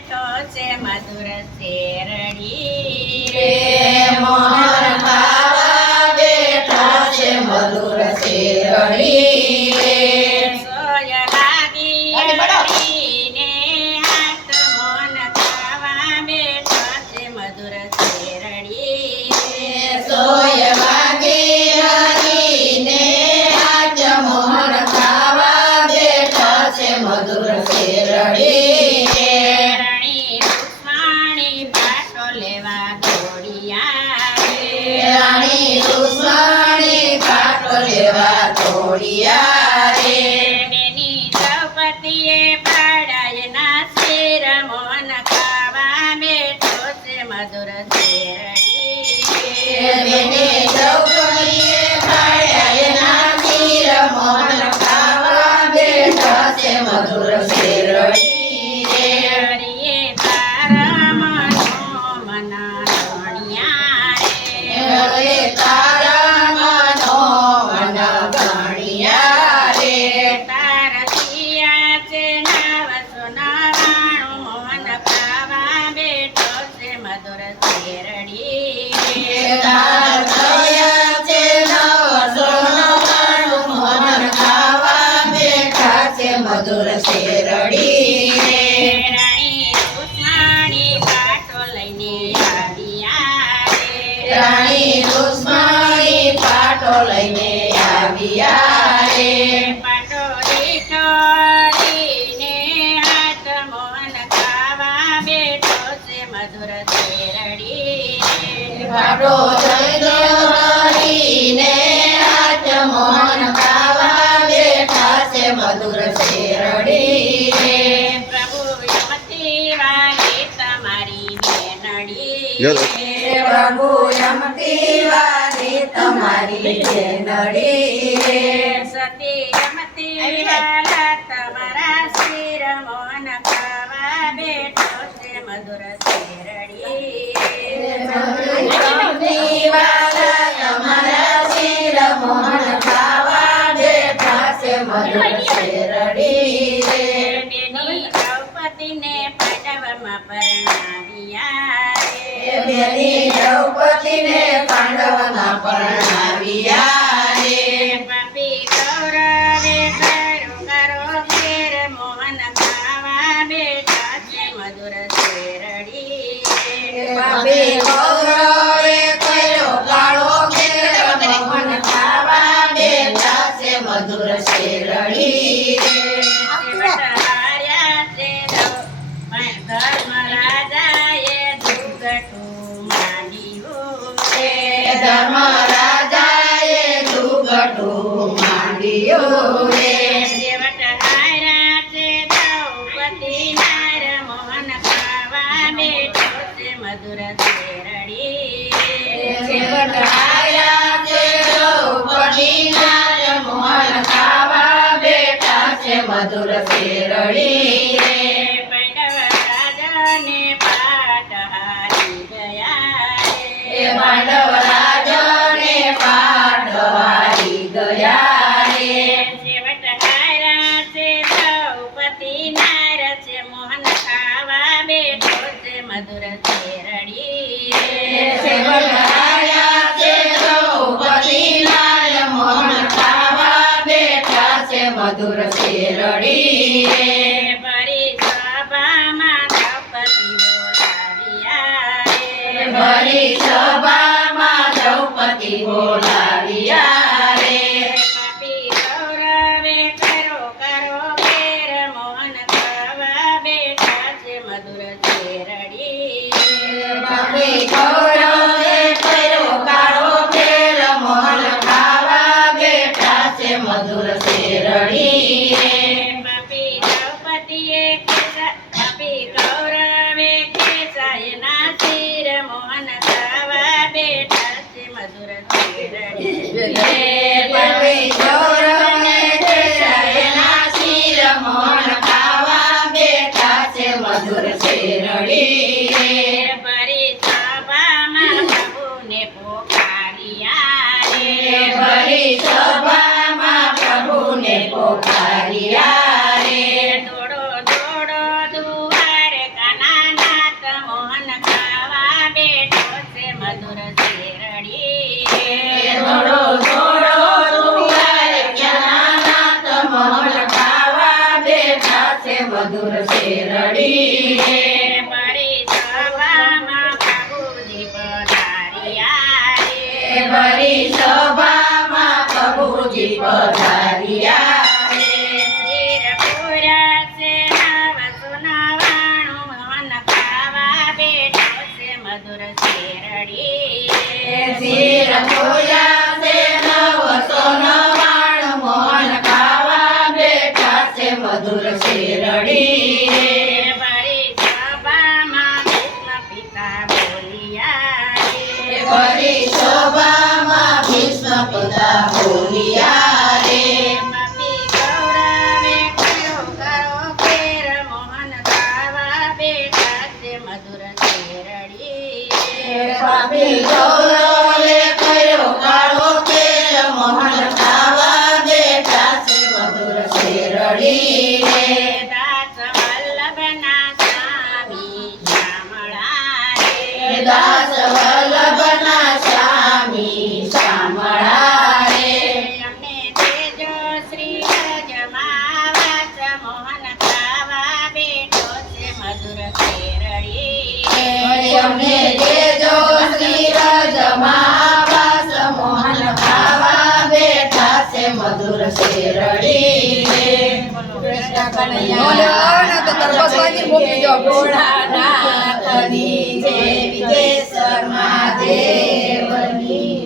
બેઠો છે મધુર શેરડી રે મોહન ખાવા બેઠો છે મધુર શેરડી રે સોય લાગી અડીને હાથ મોહન ખાવા બેઠો છે મધુર શેરડી સોય વાગી હરીને આજ મોહન ખાવા બેઠો છે મધુર શેરડી રાણી રૂક્ષ્મણી પાટો લેવા દોડિયા રાણી રૂક્ષ્મણી પાટો લેવા દોડિયા રે બેની દ્રૌપદીએ પાડાયના શિર મોહન ખાવા બેઠો છે મધુર શેરડી બેને દ્રૌપદીએ પાડ્યા શિર મોહન ખાવા બેઠો છે મધુર શેરડી રે હરિયે તારા મનો મન ધણિયા રે તારા મનો મન ગણિયા રે તારા પિયા છે નવસો નવાણું મોહન ખાવા બેઠો છે મધુર શેરડી તાર થયા છે નવસો નવ્વાણું મોહન ખાવા બેઠા છે મધુર શેરડી રે રાણી રૂક્ષ્મણી પાટો લઈને આવ્યા રાણી રૂક્ષ્મણી પાટો લઈને આવ્યા રે પાટો રીઠોડીને હાથ મોહન ખાવા બેઠો છે મધુર શેરડી પાટો જઈ દોરીને હાથ મોહન ખાવા બેઠા છે મધુર શેરડી રે પ્રભુ યમતી વાલી તમારી બેનડી પ્રભુ યમતી વાલી તમારી બેનડી રે સતી યમતી વાલા તમારા શિર મોહન ખાવા બેઠો છે મધુર શેરડી યમતી વાલા તમારા શિર મોહન ખાવા બેઠા છે મધુર શેરડી રે બેની દ્રૌપદીને પાંડવમાં પરણાવ્યા બેની દ્રૌપદીને પાંડવના પરણાવ્યા રે પાપી કૌરવે કરો કરો ફેર મોહન ખાવા બેઠા છે મધુર શેરડી પાપી કૌરવે કર્યો કાળો ઘેર મોહન ખાવા બેઠા છે મધુર શેરડી રે હાર્યા છે ધર્મરાજાએ દુર્ગઠું માંડ્યું ધર્મરાજાએ દુગટું માંડ્યું રે દેવટ હાર્યા છે દ્રૌપદી નાર મોહન ખાવા બેઠો છે મધુર શેરડી છેવટ આયા છે દ્રૌપદી નાર મોહન ખાવા બેઠા છે મધુર શેરડી રે પાંડવ રાજાને પાટ હારી ગયા પાંડવ રાજાને પાટ હારી ગયા રે છેવટ હાર્યા છે દ્રૌપદી નાર છે મોહન ખાવા બેઠો છે મધુર શેરડી છેવટ આયા છે દ્રૌપદી નાર મોહન ખાવા બેઠા છે મધુર શેરડી રે ભરી સભામાં દ્રૌપદી બોલાવ્યા ભરી સભામાં દ્રૌપદી બોલાવ્યા રે પાપી કૌરવે કરો કરો ફેર મોહન ખાવા બેઠા છે મધુર શેરડી પાપી કૌરવે કર્યો કાળો ફેર મોહન ખાવા બેઠા છે મધુર શેરડી રે પાપી દ્રૌપદીએ પાપી કૌરવે કેસાયના શિર મોહન ખાવા બેઠા છે મધુર શેરડી પાપી કૌરવે કેસાયના શિર મોહન ખાવા બેઠા છે મધુર શેરડી રે ભરી સભામાં પ્રભુને પોકાર્યા ભરી સભામાં પ્રભુને પોકાર્યા રે દોડો દોડો દુઆરે કાના શેરડી રે. ભરી સભામાં પ્રભુજી પધાર્યા રે. ભરી સભામાં પ્રભુજી પધાર્યા રે. વીરપુરા છે નવસો નવાણું મોહન ખાવા બેઠો છે મધુર શેરડી રે. શિર પૂજા છે 999 મોહન ખાવા બેઠા છે મધુર શેરડી રે. ભરી સભામાં કૃષ્ણ પિતા બોલ્યા રે. ભરી સભામાં ભીષ્મ પિતા બોલ્યા રે. પપી ગૌરવે કર્યો કરો ફેર મોહન ખાવા બેઠા છે મધુર શેરડી રે. પાપી ગૌરવે કર્યો કાળો કેર મોહન ખાવા બેઠા છે મધુર શેરડી રે. દાસ વલ્લભના સ્વામી શામળા રે. દાસ વલ્લભના સ્વામી શામળા રે. અમને તેજો શ્રી રજમાવાસ મોહન ખાવા બેઠો છે મધુર શેરડી રે. અમને દેજો શ્રી રજમાવાસ મોહન ખાવા બેઠા છે મધુર શેરડી રે. કૃષ્ણ કનૈયા ભોળાનાથની જય વિજય શર્મા દેવની